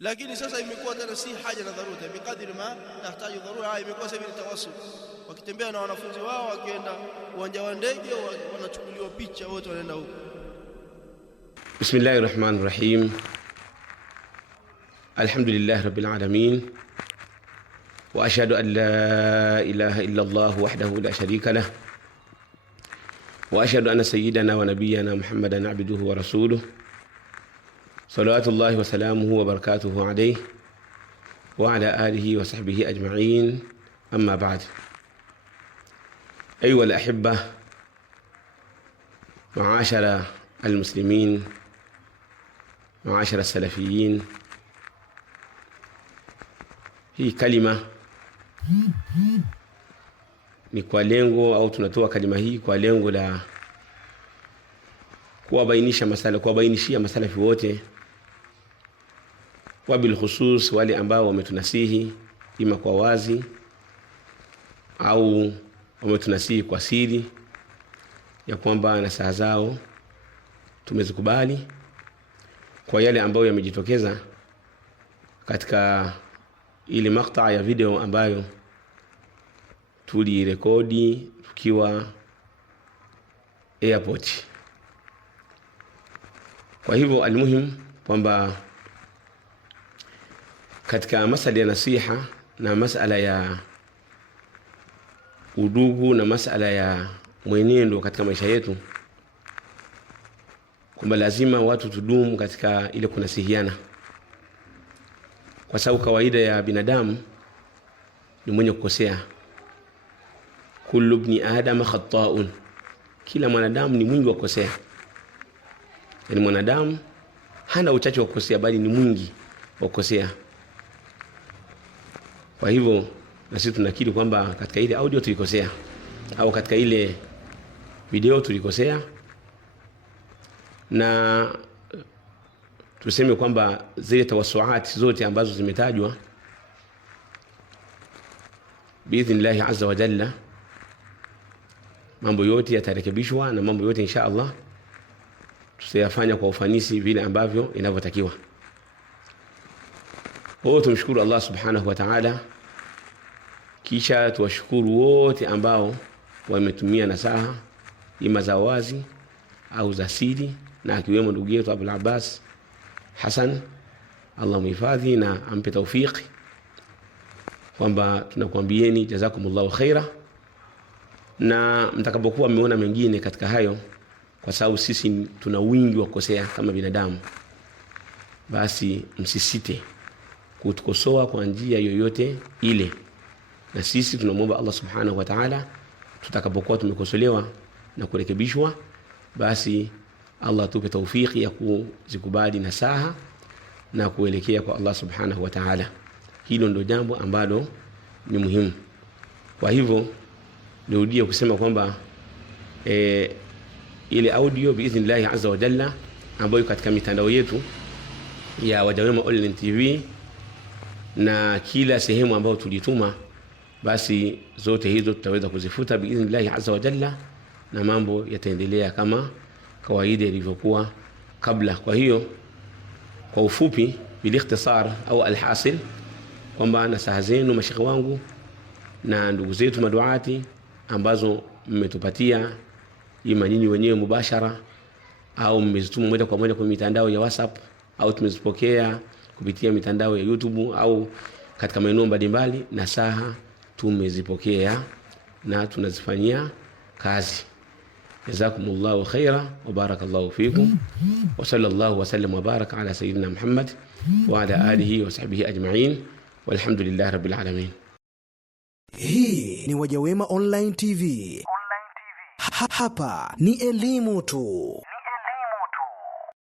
Lakini sasa imekuwa tena si haja na dharura, bikadri ma tahitaji dharura. Imekuwa sasa ni tawassul, wakitembea na wanafunzi wao, wakienda uwanja wa ndege wanachukuliwa picha, wote wanaenda huko. Bismillahir Rahmanir Rahim. Alhamdulillahi Rabbil Alamin. Wa ashhadu an la ilaha illa Allah wahdahu la sharika lah. Wa ashhadu anna sayyidana wa nabiyyana Muhammadan abduhu wa rasuluhu. Salawatullahi wa salamuhu wa barakatuhu alayhi wa ala alihi wa sahbihi ajma'in. Amma ba'd. أيها الأحبة معاشر المسلمين معاشر السلفيين، hii kalima ni kwa lengo au tunatoa kalima hii kwa lengo la kuwabainishia masalafi wote, kwa bil khusus wale ambao wametunasihi ima kwa wazi au wametunasihi kwa siri, ya kwamba nasaha zao tumezikubali, kwa yale ambayo yamejitokeza katika ile maktaa ya video ambayo tulirekodi tukiwa airport. Kwa hivyo almuhim kwamba katika masala ya nasiha na masala ya udugu na masala ya mwenendo katika maisha yetu, kwamba lazima watu tudumu katika ile kunasihiana, kwa sababu kawaida ya binadamu ni mwenye kukosea. Kullu ibni adama khata'un, kila mwanadamu ni mwingi wa kukosea. Yani mwanadamu hana uchache wa kukosea, bali ni mwingi wa kukosea. Kwa hivyo na sisi tunakiri kwamba katika ile audio tulikosea, au katika ile video tulikosea, na tuseme kwamba zile tawassuati zote ambazo zimetajwa biidhnillahi azza wa jalla, mambo yote yatarekebishwa na mambo yote insha Allah tutayafanya kwa ufanisi vile ambavyo inavyotakiwa. Tumshukuru Allah subhanahu wa ta'ala, kisha tuwashukuru wote ambao wametumia nasaha ima za wazi au za siri, na akiwemo ndugu yetu Abul Abbas Hassan, Allah mhifadhi na ampe tawfiki, kwamba tunakuambieni jazakumullahu khaira. Na mtakapokuwa mmeona mengine katika hayo, kwa sababu sisi tuna wingi wa kukosea kama binadamu, basi msisite kutukosoa kwa njia yoyote ile, na sisi tunamwomba Allah subhanahu wa ta'ala tutakapokuwa tumekosolewa na kurekebishwa, basi Allah tupe tawfiki ya kuzikubali nasaha na kuelekea kwa Allah subhanahu wa ta'ala. Hilo ndio jambo ambalo ni muhimu. Kwa hivyo nirudie kusema kwamba ile audio biidhnillahi azza wa jalla ambayo katika mitandao yetu ya Wajawema Online TV na kila sehemu ambayo tulituma, basi zote hizo tutaweza kuzifuta biidhnillahi azza wa jalla, na mambo yataendelea kama kawaida ilivyokuwa kabla. Kwa hiyo kwa ufupi, bilikhtisar au alhasil, kwamba nasaha zenu mashekhi wangu na ndugu zetu maduati ambazo mmetupatia ima nyinyi wenyewe mubashara au mmezituma moja kwa moja kwa mitandao ya WhatsApp au tumezipokea kupitia mitandao ya YouTube au katika maeneo mbalimbali, nasaha tumezipokea na tunazifanyia kazi. Jazakumullahu khaira wa barakallahu fikum wa sallallahu wa sallam wa baraka ala sayyidina Muhammad wa ala alihi wa sahbihi ajma'in walhamdulillahi rabbil alamin. Hii ni Wajawema Online TV. Hapa ni elimu tu.